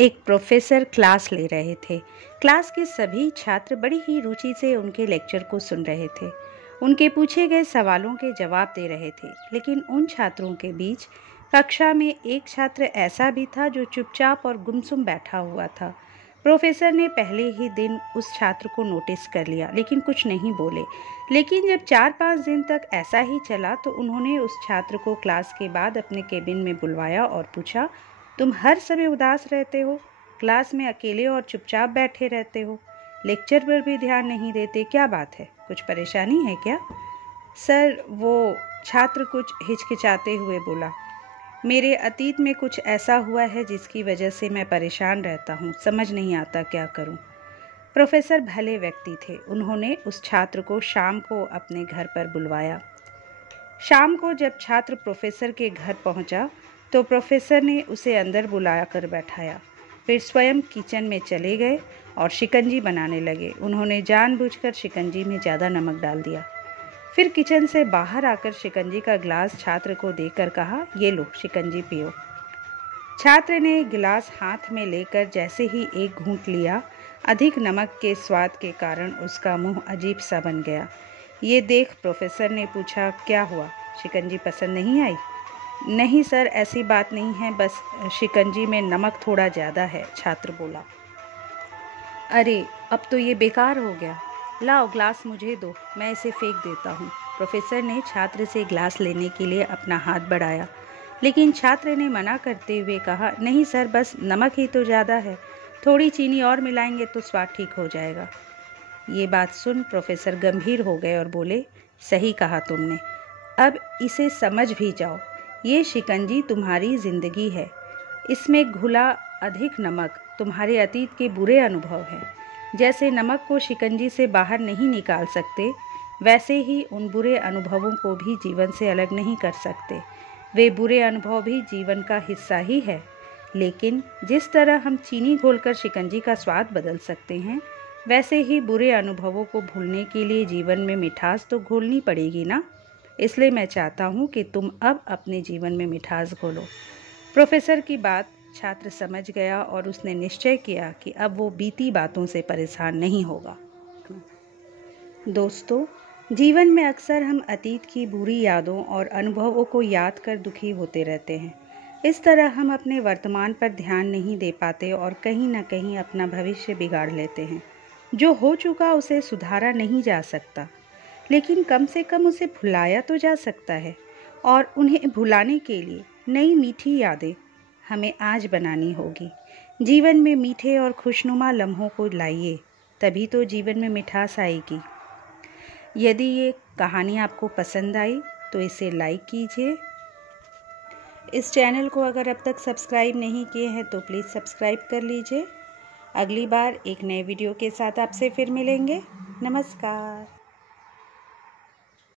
एक professor class ले रहे थे। क्लास के सभी छात्र बड़ी ही रुचि से उनके लेक्चर को सुन रहे थे। उनके पूछे गए सवालों के जवाब दे रहे थे, लेकिन उन छात्रों के बीच कक्षा में एक छात्र ऐसा भी था जो चुपचाप और गुमसुम बैठा हुआ था। प्रोफेसर ने पहले ही दिन उस छात्र को नोटिस कर लिया, लेकिन कुछ नहीं बोले। लेकिन जब 4-5 दिन तक ऐसा ही चला तो उन्होंने उस छात्र को क्लास के बाद अपने केबिन में बुलवाया और पूछा, तुम हर समय उदास रहते हो, क्लास में अकेले और चुपचाप बैठे रहते हो, लेक्चर पर भी ध्यान नहीं देते, क्या बात है, कुछ परेशानी है क्या? सर, वो छात्र कुछ हिचकिचाते हुए बोला, मेरे अतीत में कुछ ऐसा हुआ है जिसकी वजह से मैं परेशान रहता हूँ, समझ नहीं आता क्या करूँ। प्रोफेसर भले व्यक्ति थे। उन्होंने उस छात्र को शाम को अपने घर पर बुलवाया। शाम को जब छात्र प्रोफेसर के घर पहुँचा तो प्रोफेसर ने उसे अंदर बुला कर बैठाया। फिर स्वयं किचन में चले गए और शिकंजी बनाने लगे। उन्होंने जानबूझकर शिकंजी में ज़्यादा नमक डाल दिया। फिर किचन से बाहर आकर शिकंजी का गिलास छात्र को देकर कहा, ये लो शिकंजी पियो। छात्र ने गिलास हाथ में लेकर जैसे ही एक घूंट लिया, अधिक नमक के स्वाद के कारण उसका मुंह अजीब सा बन गया। ये देख प्रोफेसर ने पूछा, क्या हुआ, शिकंजी पसंद नहीं आई? नहीं सर, ऐसी बात नहीं है, बस शिकंजी में नमक थोड़ा ज़्यादा है, छात्र बोला। अरे, अब तो ये बेकार हो गया, लाओ ग्लास मुझे दो, मैं इसे फेंक देता हूँ। प्रोफेसर ने छात्र से ग्लास लेने के लिए अपना हाथ बढ़ाया, लेकिन छात्र ने मना करते हुए कहा, नहीं सर, बस नमक ही तो ज़्यादा है, थोड़ी चीनी और मिलाएंगे तो स्वाद ठीक हो जाएगा। ये बात सुन प्रोफेसर गंभीर हो गए और बोले, सही कहा तुमने, अब इसे समझ भी जाओ, ये शिकंजी तुम्हारी ज़िंदगी है, इसमें घुला अधिक नमक तुम्हारे अतीत के बुरे अनुभव हैं। जैसे नमक को शिकंजी से बाहर नहीं निकाल सकते, वैसे ही उन बुरे अनुभवों को भी जीवन से अलग नहीं कर सकते। वे बुरे अनुभव भी जीवन का हिस्सा ही है, लेकिन जिस तरह हम चीनी घोलकर शिकंजी का स्वाद बदल सकते हैं, वैसे ही बुरे अनुभवों को भूलने के लिए जीवन में मिठास तो घोलनी पड़ेगी ना। इसलिए मैं चाहता हूँ कि तुम अब अपने जीवन में मिठास घोलो। प्रोफेसर की बात छात्र समझ गया और उसने निश्चय किया कि अब वो बीती बातों से परेशान नहीं होगा। दोस्तों, जीवन में अक्सर हम अतीत की बुरी यादों और अनुभवों को याद कर दुखी होते रहते हैं। इस तरह हम अपने वर्तमान पर ध्यान नहीं दे पाते और कहीं ना कहीं अपना भविष्य बिगाड़ लेते हैं। जो हो चुका उसे सुधारा नहीं जा सकता, लेकिन कम से कम उसे भुलाया तो जा सकता है। और उन्हें भुलाने के लिए नई मीठी यादें हमें आज बनानी होगी। जीवन में मीठे और खुशनुमा लम्हों को लाइए, तभी तो जीवन में मिठास आएगी। यदि ये कहानी आपको पसंद आई तो इसे लाइक कीजिए। इस चैनल को अगर अब तक सब्सक्राइब नहीं किए हैं तो प्लीज़ सब्सक्राइब कर लीजिए। अगली बार एक नए वीडियो के साथ आपसे फिर मिलेंगे। नमस्कार।